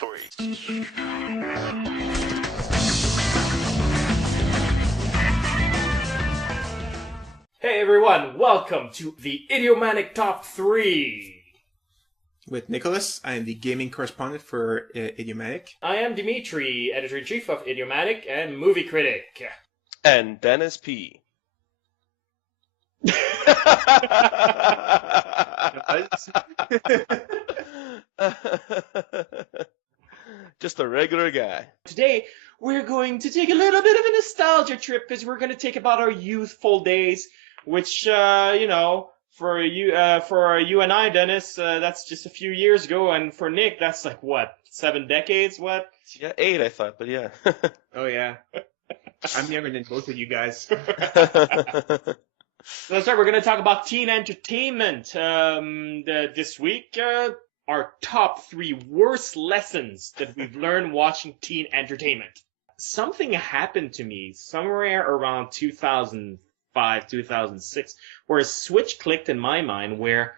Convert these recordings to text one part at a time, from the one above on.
3. Hey everyone, welcome to the Idiomatic Top 3. With Nicholas, I am the gaming correspondent for Idiomatic. I am Dimitri, editor-in-chief of Idiomatic and movie critic. And Dennis P. Just a regular guy. Today, we're going to take a little bit of a nostalgia trip because we're going to take about our youthful days, which, for you and I, Dennis, that's just a few years ago, and for Nick, that's like, what, 7 decades, what? Yeah, 8, I thought, but yeah. Oh, yeah. I'm younger than both of you guys. So that's right, we're going to talk about teen entertainment. This week, our top 3 worst lessons that we've learned watching teen entertainment. Something happened to me somewhere around 2005, 2006, where a switch clicked in my mind where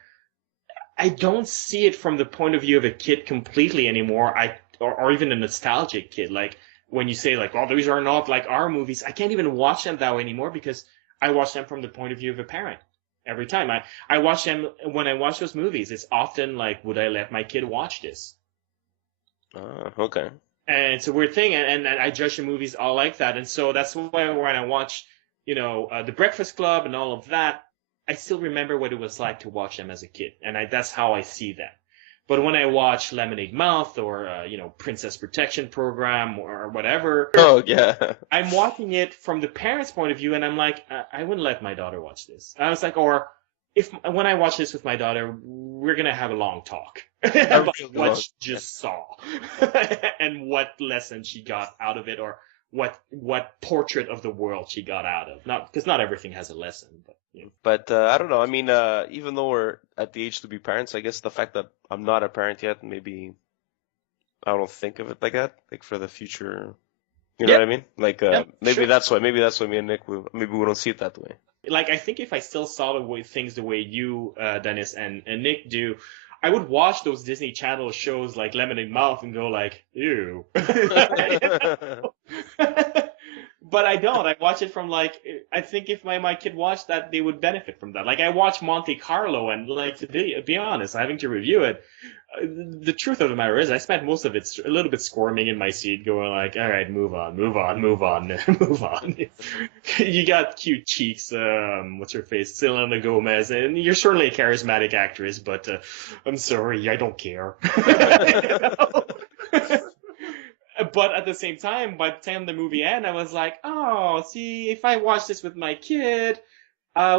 I don't see it from the point of view of a kid completely anymore, or even a nostalgic kid. Like, when you say, like, oh, these are not like our movies, I can't even watch them that way anymore because I watch them from the point of view of a parent. Every time I watch them, when I watch those movies, it's often like, would I let my kid watch this? Okay. And it's a weird thing, and I judge the movies all like that. And so that's why when I watch, The Breakfast Club and all of that, I still remember what it was like to watch them as a kid. And that's how I see them. But when I watch Lemonade Mouth or, Princess Protection Program or whatever, Oh, yeah. I'm watching it from the parent's point of view, and I'm like, I wouldn't let my daughter watch this. I was like, or when I watch this with my daughter, we're going to have a long talk about what she just saw and what lesson she got out of it, or what portrait of the world she got out of. Because not everything has a lesson, but. But I don't know. I mean, even though we're at the age to be parents, I guess the fact that I'm not a parent yet, maybe I don't think of it like that. Like for the future, you know what I mean? Like maybe sure. that's why. Maybe that's why me and Nick, maybe we don't see it that way. Like, I think if I still saw things the way you, Dennis, and Nick do, I would watch those Disney Channel shows like Lemonade Mouth and go like, ew. But I don't. I watch it from like, I think if my kid watched that, they would benefit from that. Like, I watch Monte Carlo, and like, to be honest, having to review it, the truth of the matter is I spent most of it a little bit squirming in my seat going like, all right, move on. You got cute cheeks, what's her face, Selena Gomez, and you're certainly a charismatic actress, but I'm sorry, I don't care. But at the same time, by the time the movie ended, I was like, oh, see, if I watch this with my kid,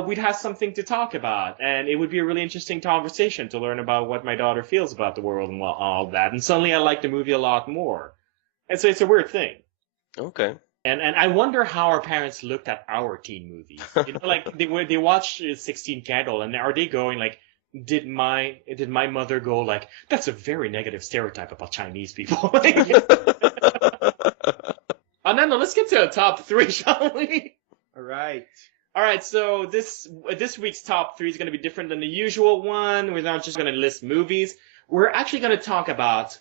we'd have something to talk about. And it would be a really interesting conversation to learn about what my daughter feels about the world and all that. And suddenly I like the movie a lot more. And so it's a weird thing. Okay. And I wonder how our parents looked at our teen movies. Like they watch 16 Candle, and are they going like, did my mother go like, that's a very negative stereotype about Chinese people? No, let's get to the top 3, shall we? All right. All right, so this week's top 3 is going to be different than the usual one. We're not just going to list movies. We're actually going to talk about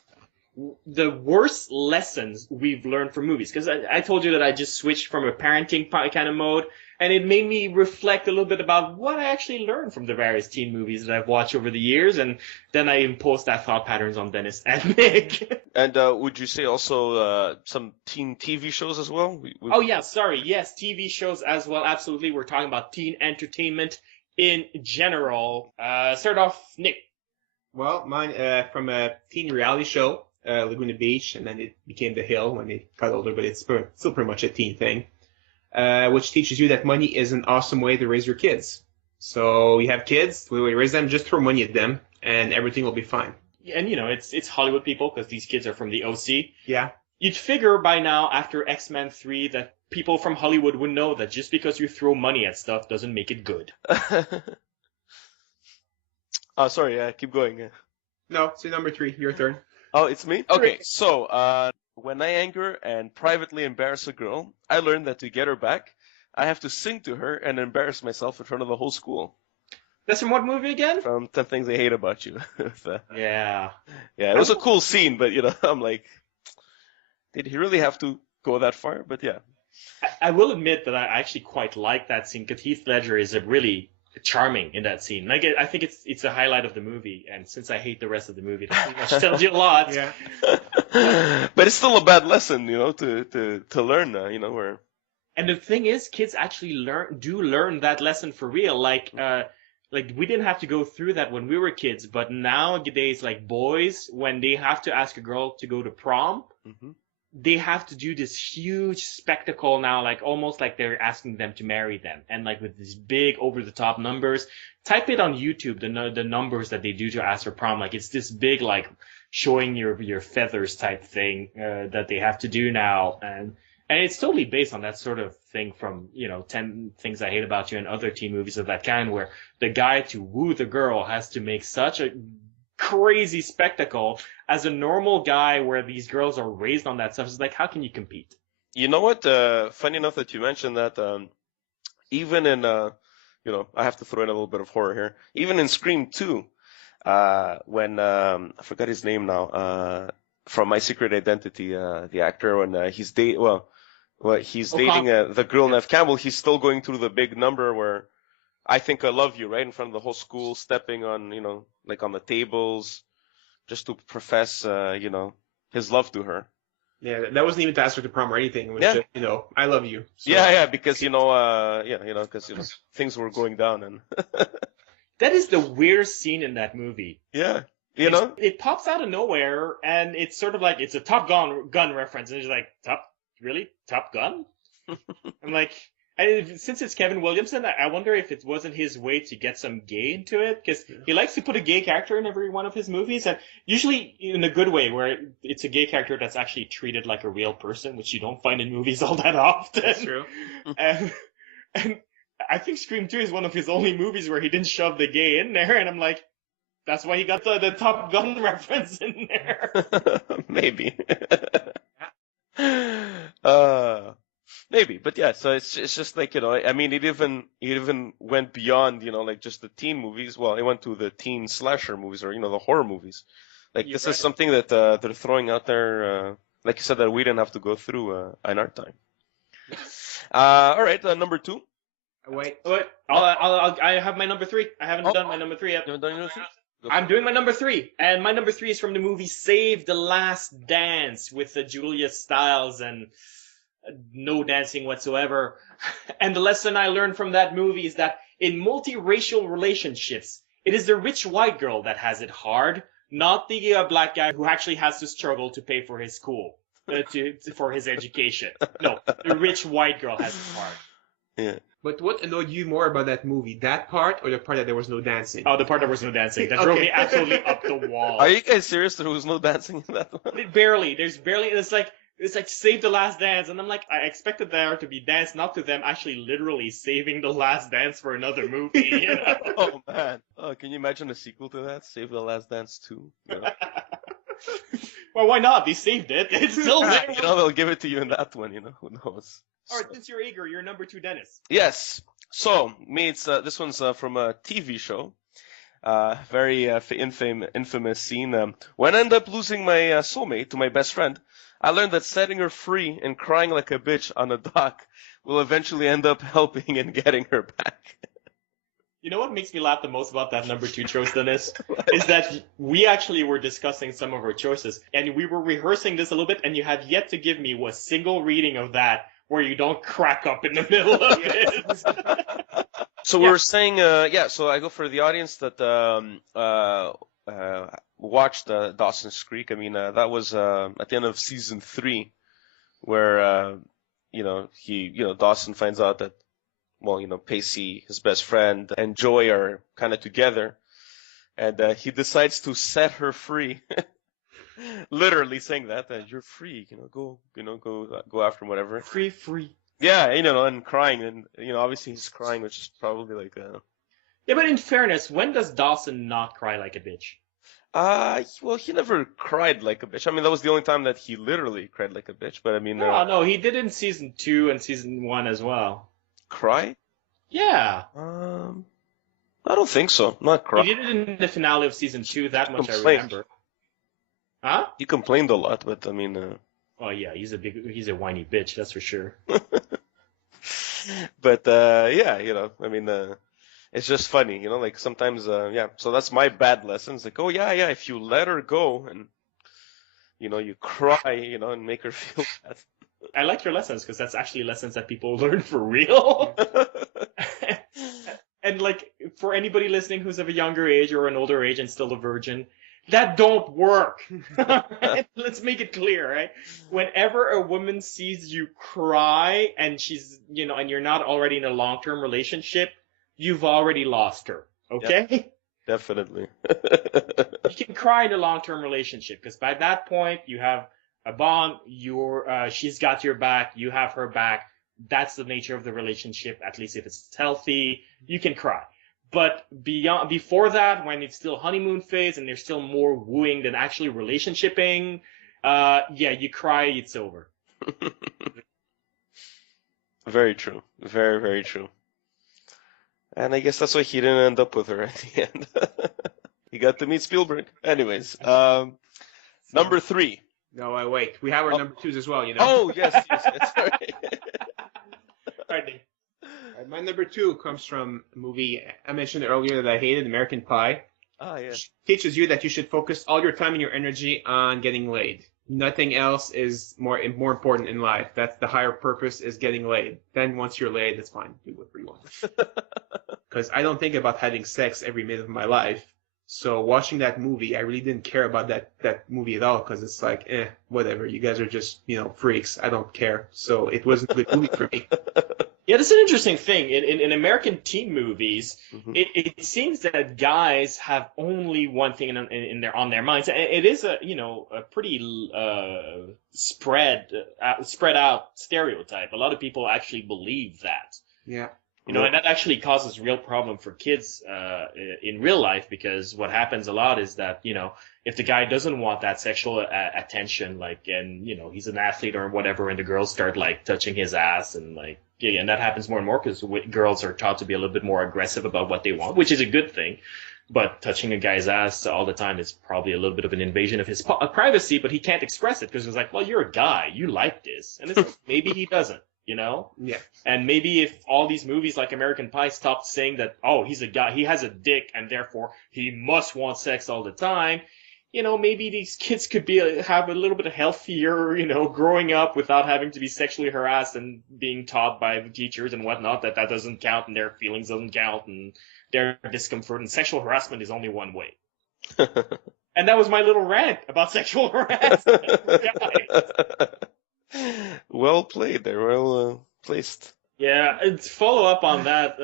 the worst lessons we've learned from movies. Because I told you that I just switched from a parenting kind of mode, and it made me reflect a little bit about what I actually learned from the various teen movies that I've watched over the years, and then I imposed that thought patterns on Dennis and Nick. And would you say also some teen TV shows as well? Oh, yeah, sorry. Yes, TV shows as well. Absolutely. We're talking about teen entertainment in general. Start off, Nick. Well, mine from a teen reality show, Laguna Beach, and then it became The Hill when they got older, but it's still pretty much a teen thing. Which teaches you that money is an awesome way to raise your kids. So you have kids, we raise them, just throw money at them, and everything will be fine. And, it's Hollywood people, because these kids are from the OC. Yeah. You'd figure by now, after X-Men 3, that people from Hollywood would know that just because you throw money at stuff doesn't make it good. Oh, sorry, keep going. No, so number 3, your turn. Oh, it's me? Okay, so, when I anger and privately embarrass a girl, I learned that to get her back, I have to sing to her and embarrass myself in front of the whole school. That's from what movie again? From 10 Things I Hate About You. Yeah. Yeah, it was a cool scene, but I'm like, did he really have to go that far? But yeah. I will admit that I actually quite like that scene because Heath Ledger is a really charming in that scene. Like, I think it's a highlight of the movie, and since I hate the rest of the movie, that pretty much tells you a lot. Yeah. But it's still a bad lesson, to learn, where. And the thing is, kids actually learn that lesson for real. Like we didn't have to go through that when we were kids, but nowadays, like boys, when they have to ask a girl to go to prom, they have to do this huge spectacle now, like almost like they're asking them to marry them, and like with these big over the top numbers. Type it on YouTube, the numbers that they do to ask for prom. Like it's this big, like showing your feathers type thing that they have to do now, and it's totally based on that sort of thing from 10 Things I Hate About You and other teen movies of that kind, where the guy to woo the girl has to make such a crazy spectacle as a normal guy, where these girls are raised on that stuff. It's like, how can you compete? You know what? Funny enough that you mentioned that. Even in I have to throw in a little bit of horror here. Even in Scream 2, when I forgot his name now, from My Secret Identity, the actor, when he's dating the girl Neve Campbell, he's still going through the big number where I think I love you, right in front of the whole school, stepping on like on the tables, just to profess his love to her. Yeah, that wasn't even to ask her to prom or anything. It was just, I love you. So. Yeah, because because things were going down, and that is the weirdest scene in that movie. Yeah, it pops out of nowhere, and it's sort of like it's a Top Gun reference, and it's like, Top Gun? I'm like, since it's Kevin Williamson, I wonder if it wasn't his way to get some gay into it, because he likes to put a gay character in every one of his movies, and usually in a good way, where it's a gay character that's actually treated like a real person, which you don't find in movies all that often. That's true. And I think Scream 2 is one of his only movies where he didn't shove the gay in there, and I'm like, that's why he got the Top Gun reference in there. Maybe. Maybe, but yeah, so it's just like, I mean, it even went beyond, like just the teen movies. Well, it went to the teen slasher movies, or the horror movies. Like, this is something that they're throwing out there, like you said, that we didn't have to go through in our time. All right, number 2. Wait. I have my number 3. I haven't done my number 3 yet. You haven't done your number 3? I'm doing my number 3, and my number 3 is from the movie Save the Last Dance with Julia Stiles and no dancing whatsoever. And the lesson I learned from that movie is that in multiracial relationships, it is the rich white girl that has it hard, not the black guy who actually has to struggle to pay for his school, for his education. No, the rich white girl has it hard. Yeah. But what annoyed you more about that movie? That part, or the part that there was no dancing? Oh, the part there was no dancing. That drove me absolutely up the wall. Are you guys serious? There was no dancing in that one? Barely. There's barely. It's like Save the Last Dance, and I'm like, I expected there to be dance, not to them actually literally saving the last dance for another movie. Oh man. Oh, can you imagine a sequel to that? Save the Last Dance 2? Well, why not? They saved it. It's still there. They'll give it to you in that one. Who knows? All right, since you're eager, you're number 2, Dennis. Yes. So, this one's from a TV show. Very infamous scene. When I end up losing my soulmate to my best friend, I learned that setting her free and crying like a bitch on a dock will eventually end up helping and getting her back. You know what makes me laugh the most about that number 2 choice, Dennis? Is that we actually were discussing some of our choices, and we were rehearsing this a little bit, and you have yet to give me a single reading of that where you don't crack up in the middle of it. So we were saying, so I go for the audience that watched Dawson's Creek. I mean, that was at the end of season 3, where Dawson finds out that, Pacey, his best friend, and Joy are kind of together, and he decides to set her free. Literally saying that you're free, go after him, whatever. Free. Yeah, and crying, and obviously he's crying, which is probably like Yeah, but in fairness, when does Dawson not cry like a bitch? Well, he never cried like a bitch. I mean, that was the only time that he literally cried like a bitch. But I mean, no, he did in season 2 and season 1 as well. Cry? Yeah. I don't think so. Not He cry. did it in the finale of season 2. That much I Complained. remember. Huh? He complained a lot, but I mean, Oh yeah, he's a whiny bitch. That's for sure. but yeah, I mean, it's just funny, like sometimes, yeah. So that's my bad lessons. Like, oh yeah, if you let her go and you cry, and make her feel bad. I like your lessons because that's actually lessons that people learn for real. And like for anybody listening who's of a younger age or an older age and still a virgin, that don't work. Let's make it clear, right? Whenever a woman sees you cry and she's, and you're not already in a long-term relationship, you've already lost her. Okay? Yep, definitely. You can cry in a long-term relationship because by that point you have a bond. She's got your back. You have her back. That's the nature of the relationship. At least if it's healthy, you can cry. But before that, when it's still honeymoon phase and there's still more wooing than actually relationshiping, yeah, you cry, it's over. Very true. Very, very true. And I guess that's why he didn't end up with her at the end. He got to meet Spielberg. Anyways, number 3. No, wait. We have our number 2s as well, Oh, yes. Sorry. Pardon. My number 2 comes from a movie I mentioned earlier that I hated, American Pie. Ah, yeah. Which teaches you that you should focus all your time and your energy on getting laid. Nothing else is more important in life. That's the higher purpose is getting laid. Then once you're laid, it's fine. Do whatever you want. Because I don't think about having sex every minute of my life. So watching that movie, I really didn't care about that movie at all because it's like, whatever. You guys are just, freaks. I don't care. So it wasn't a good movie for me. Yeah, that's an interesting thing. In American teen movies, Mhm. it seems that guys have only one thing on their minds. It is a pretty spread out stereotype. A lot of people actually believe that. Yeah. And that actually causes real problem for kids in real life because what happens a lot is that, if the guy doesn't want that sexual attention, and he's an athlete or whatever, and the girls start like touching his ass and and that happens more and more because girls are taught to be a little bit more aggressive about what they want, which is a good thing. But touching a guy's ass all the time is probably a little bit of an invasion of his privacy, but he can't express it because it's like, well, you're a guy, you like this, and it's like, maybe he doesn't. Yeah. And maybe if all these movies like American Pie stopped saying that, oh, he's a guy, he has a dick, and therefore he must want sex all the time, maybe these kids could have a little bit of healthier, growing up without having to be sexually harassed and being taught by the teachers and whatnot that doesn't count and their feelings doesn't count and their discomfort and sexual harassment is only one way. And that was my little rant about sexual harassment. Well played there. Well placed. Yeah, it's follow up on that.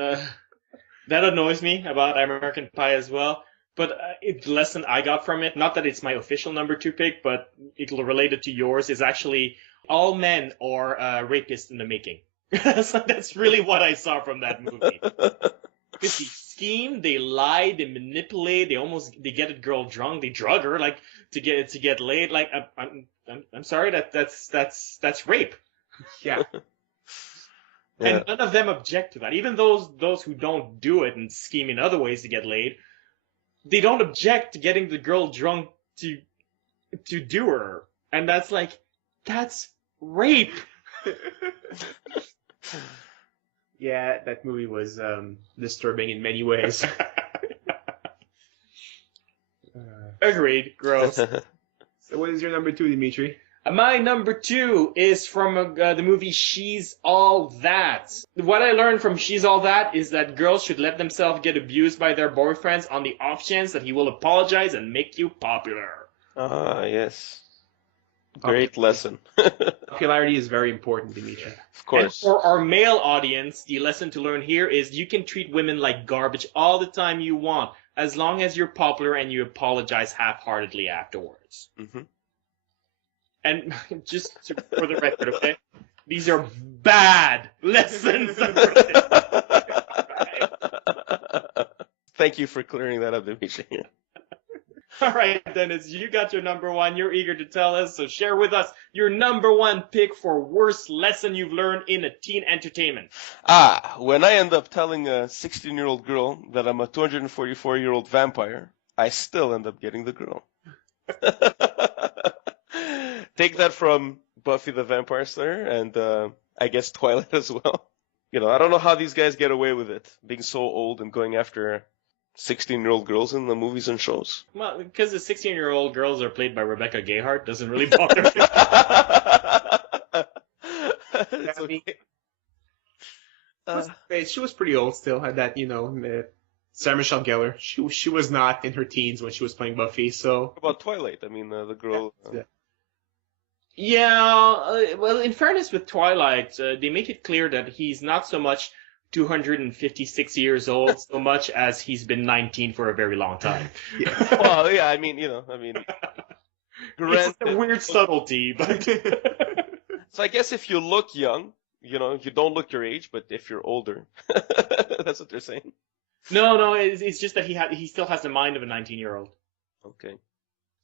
That annoys me about American Pie as well. But the lesson I got from it, not that it's my official number 2 pick, but it'll relate it to yours, is actually all men are rapists in the making. So that's really what I saw from that movie. Because they scheme, they lie, they manipulate, they get a girl drunk, they drug her to get laid. I'm sorry, that's rape. Yeah. And none of them object to that. Even those who don't do it and scheme in other ways to get laid, they don't object to getting the girl drunk to do her. And that's rape. Yeah, that movie was disturbing in many ways. Agreed. Gross. So what is your number 2, Dimitri? My number 2 is from the movie She's All That. What I learned from She's All That is that girls should let themselves get abused by their boyfriends on the off chance that he will apologize and make you popular. Ah, yes. Great lesson. Popularity is very important, Dimitri. Of course. And for our male audience, the lesson to learn here is you can treat women like garbage all the time you want, as long as you're popular and you apologize half-heartedly afterwards. Mm-hmm. And just for the record, okay? These are bad lessons. Thank you for clearing that up, Dimitri. All right, Dennis, you got your number one. You're eager to tell us, so share with us your number one pick for worst lesson you've learned in a teen entertainment. When I end up telling a 16-year-old girl that I'm a 244-year-old vampire, I still end up getting the girl. Take that from Buffy the Vampire Slayer and I guess Twilight as well. You know, I don't know how these guys get away with it, being so old and going after 16-year-old girls in the movies and shows. Well, because the 16-year-old girls are played by Rebecca Gayheart, doesn't really bother me. It's okay. She was pretty old still. Had that, Sarah Michelle Gellar. She was not in her teens when she was playing Buffy. So What about Twilight? I mean, the girl. Yeah, well, in fairness with Twilight, they make it clear that he's not so much 256 years old, so much as he's been 19 for a very long time. Well, yeah, I mean, It's a weird subtlety, but... So I guess if you look young, you don't look your age, but if you're older, that's what they're saying. No, it's just that he still has the mind of a 19-year-old. Okay.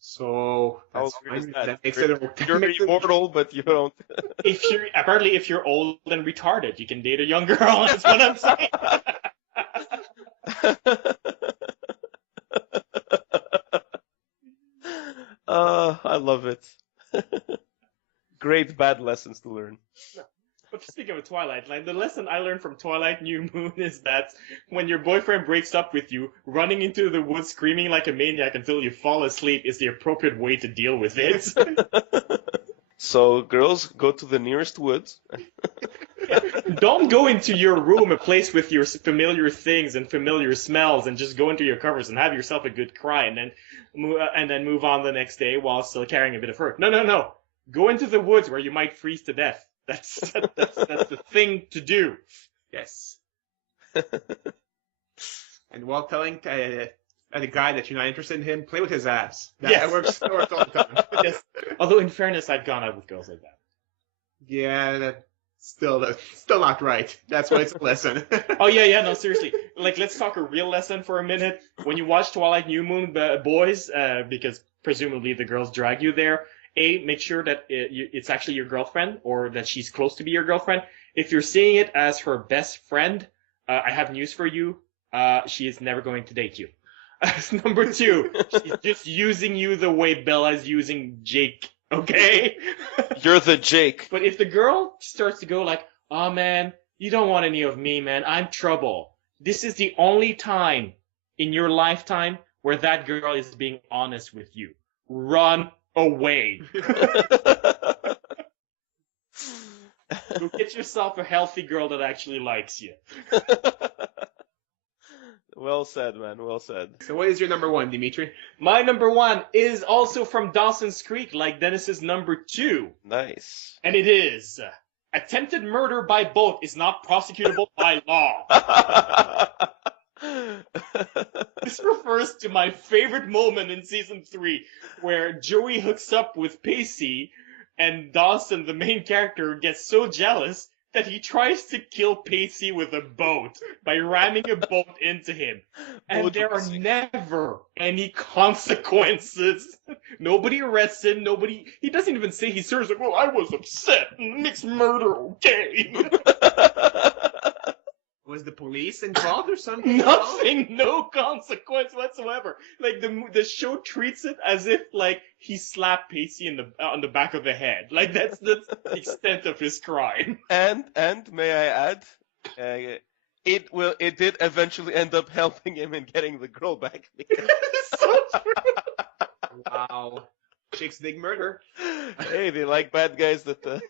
So How that's weird is fine. that? That makes it. You're immortal, but you don't. Apparently, if you're old and retarded, you can date a young girl. That's what I'm saying. I love it. Great bad lessons to learn. But speaking of Twilight, like the lesson I learned from Twilight New Moon is that when your boyfriend breaks up with you, running into the woods screaming like a maniac until you fall asleep is the appropriate way to deal with it. So, girls, go to the nearest woods. Don't go into your room, a place with your familiar things and familiar smells, and just go into your covers and have yourself a good cry, and then move on the next day while still carrying a bit of hurt. No. Go into the woods where you might freeze to death. That's the thing to do. Yes. And while telling a guy that you're not interested in him, play with his abs. That works all the time. Yes. Although, in fairness, I've gone out with girls like that. Yeah, that's still not right. That's why it's a lesson. Oh, yeah, no, seriously. Like, let's talk a real lesson for a minute. When you watch Twilight New Moon, boys, because presumably the girls drag you there, make sure that it's actually your girlfriend or that she's close to be your girlfriend. If you're seeing it as her best friend, I have news for you. She is never going to date you. Number two, she's just using you the way Bella's using Jake, okay? You're the Jake. But if the girl starts to go like, oh man, you don't want any of me, man. I'm trouble. This is the only time in your lifetime where that girl is being honest with you. Run away. Go get yourself a healthy girl that actually likes you. Well said, man. Well said. So what is your number one, Dimitri? My number one is also from Dawson's Creek, like Dennis's number two. Nice. And it is, attempted murder by boat is not prosecutable by law. This refers to my favorite moment in season 3, where Joey hooks up with Pacey, and Dawson, the main character, gets so jealous that he tries to kill Pacey with a boat by ramming a boat into him. And there are never any consequences. Nobody arrests him, he doesn't even say he's serious, like, well, I was upset, mixed murder, okay. Was the police involved or something? Nothing, no consequence whatsoever. Like the show treats it as if like he slapped Pacey on the back of the head. Like that's the extent of his crime. And may I add, it did eventually end up helping him in getting the girl back. It's so true. Wow. Chicks dig murder. Hey, they like bad guys that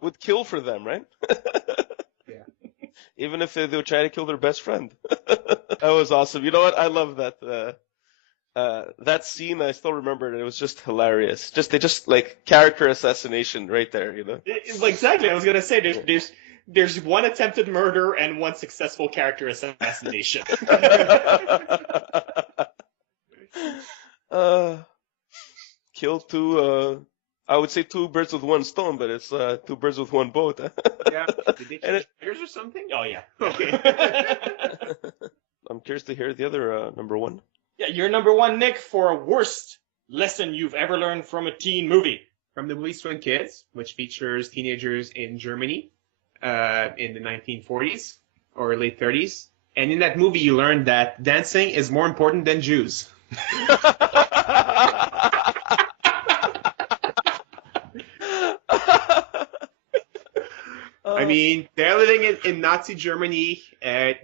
would kill for them, right? Even if they would try to kill their best friend. That was awesome. You know what? I love that. That scene, I still remember it. It was just hilarious. They just like character assassination right there, you know? Exactly. I was going to say, there's one attempted murder and one successful character assassination. Killed two, I would say 2 birds with one stone, but it's 2 birds with one boat. Yeah. Did they change tires or something? Oh, yeah. Okay. I'm curious to hear the other number one. Yeah, you're number one, Nick, for a worst lesson you've ever learned from a teen movie. From the movie Swing Kids, which features teenagers in Germany in the 1940s or late 30s. And in that movie, you learn that dancing is more important than Jews. I mean, they're living in Nazi Germany.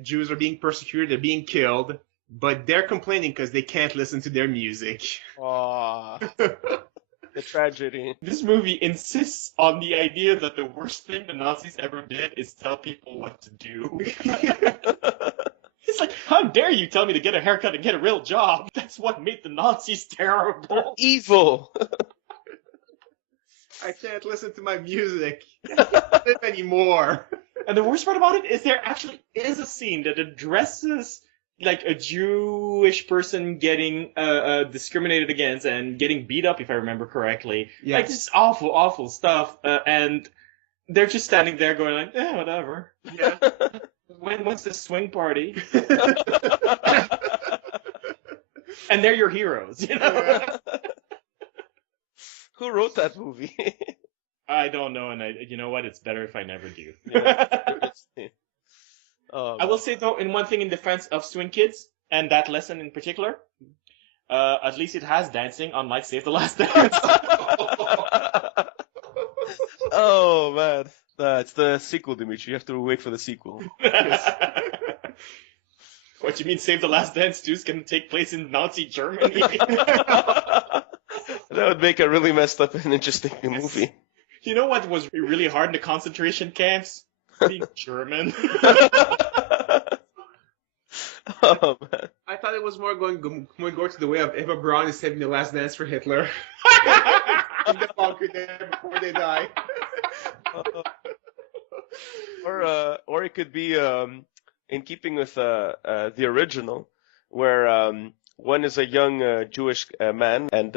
Jews are being persecuted. They're being killed. But they're complaining because they can't listen to their music. Aw, the tragedy. This movie insists on the idea that the worst thing the Nazis ever did is tell people what to do. It's like, how dare you tell me to get a haircut and get a real job? That's what made the Nazis terrible. Evil. I can't listen to my music. I can't live anymore. And the worst part about it is there actually is a scene that addresses like a Jewish person getting discriminated against and getting beat up, if I remember correctly. Yes. Like this awful, awful stuff. And they're just standing there going like, yeah, whatever. Yeah. When's the swing party? And they're your heroes, you know? Yeah. Who wrote that movie? I don't know, and you know what? It's better if I never do. I will say though, in one thing in defense of Swing Kids and that lesson in particular, at least it has dancing, unlike Save the Last Dance. Oh man, it's the sequel, Dimitri. You have to wait for the sequel. What you mean, Save the Last Dance 2 is going to take place in Nazi Germany? That would make a really messed up and interesting movie. You know what was really hard in the concentration camps? Being German. Oh man. I thought it was more going to the way of Eva Braun is saving the last dance for Hitler. In the bunker there before they die. Or it could be in keeping with the original, where one is a young Jewish man and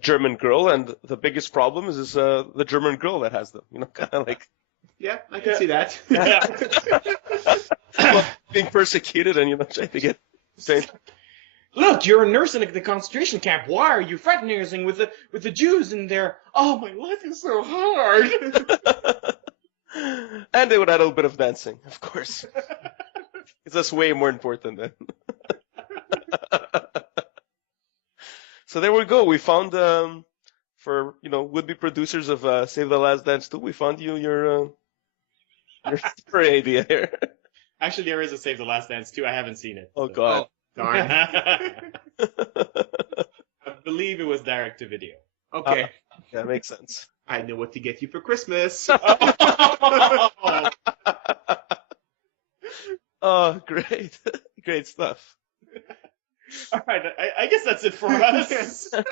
German girl, and the biggest problem is the German girl that has them. You know, kind of like Yeah, I can see that. being persecuted and trying to get same. Look, you're a nurse in the concentration camp. Why are you fraternizing with the Jews in there? Oh, my life is so hard. And they would add a little bit of dancing, of course. Because that's way more important than. So there we go. We found for would-be producers of Save the Last Dance 2, we found your story idea here. Actually, there is a Save the Last Dance 2. I haven't seen it. Oh God. Darn. I believe it was direct to video. Okay. Yeah, makes sense. I know what to get you for Christmas. Oh, great. Great stuff. All right, I guess that's it for us. Yes. We're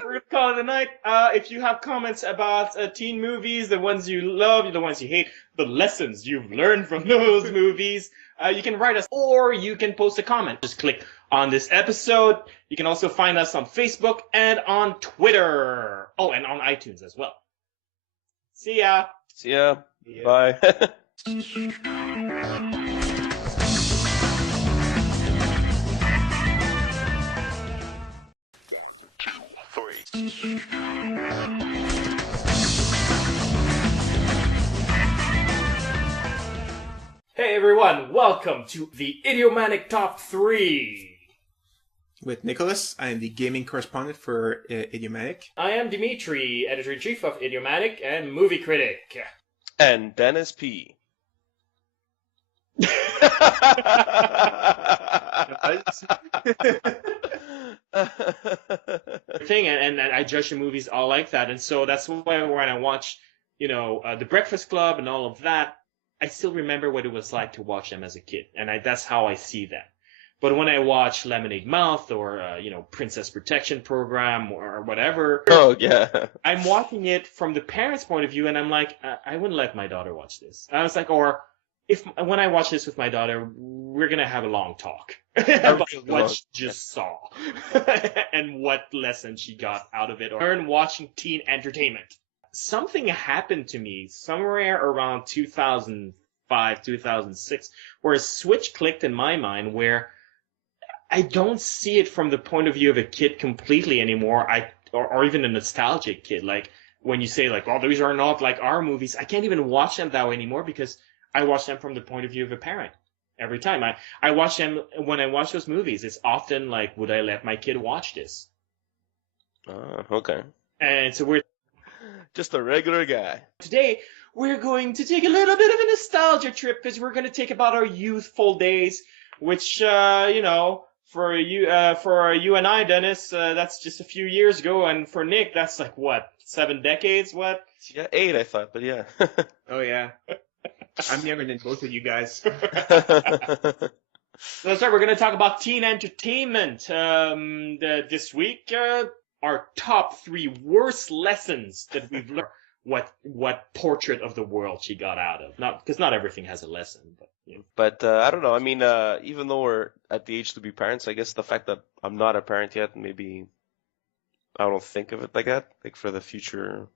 going to call it a night. If you have comments about teen movies, the ones you love, the ones you hate, the lessons you've learned from those movies, you can write us or you can post a comment. Just click on this episode. You can also find us on Facebook and on Twitter. Oh, and on iTunes as well. See ya. See ya. Yeah. Bye. Hey everyone, welcome to the Idiomatic Top 3. With Nicholas, I am the gaming correspondent for Idiomatic. I am Dimitri, editor-in-chief of Idiomatic and movie critic. And Dennis P. Thing, and I judge the movies all like that, and so that's why when I watch, The Breakfast Club and all of that, I still remember what it was like to watch them as a kid, and that's how I see them. But when I watch Lemonade Mouth or Princess Protection Program or whatever, Oh yeah. I'm watching it from the parents' point of view, and I'm like, I wouldn't let my daughter watch this. I was like, or when I watch this with my daughter, we're gonna have a long talk about what she just saw and what lesson she got out of it, or learn watching teen entertainment. Something happened to me somewhere around 2005, 2006, where a switch clicked in my mind where I don't see it from the point of view of a kid completely anymore. Or even a nostalgic kid. Like when you say like, "Oh, these are not like our movies," I can't even watch them that way anymore because I watch them from the point of view of a parent. Every time I watch them, when I watch those movies, it's often like, would I let my kid watch this? Okay. And so we're Just a regular guy. today we're going to take a little bit of a nostalgia trip because we're going to take about our youthful days, which for you and I, Dennis, that's just a few years ago, and for Nick, that's like what, 7 decades? What? Yeah, 8 I thought, but yeah. Oh yeah. I'm younger than both of you guys. So that's right. We're going to talk about teen entertainment this week. Our top 3 worst lessons that we've learned. What portrait of the world she got out of? Because not everything has a lesson, but. You know. But I don't know. I mean, even though we're at the age to be parents, I guess the fact that I'm not a parent yet, maybe I don't think of it like that. Like for the future,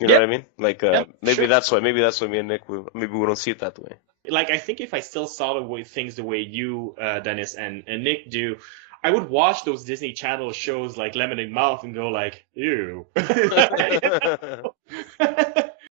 you know what I mean? Like maybe sure. that's why me and Nick maybe we don't see it that way. Like I think if I still saw things the way you, Dennis, and Nick do, I would watch those Disney Channel shows like Lemon and Mouth and go like, ew.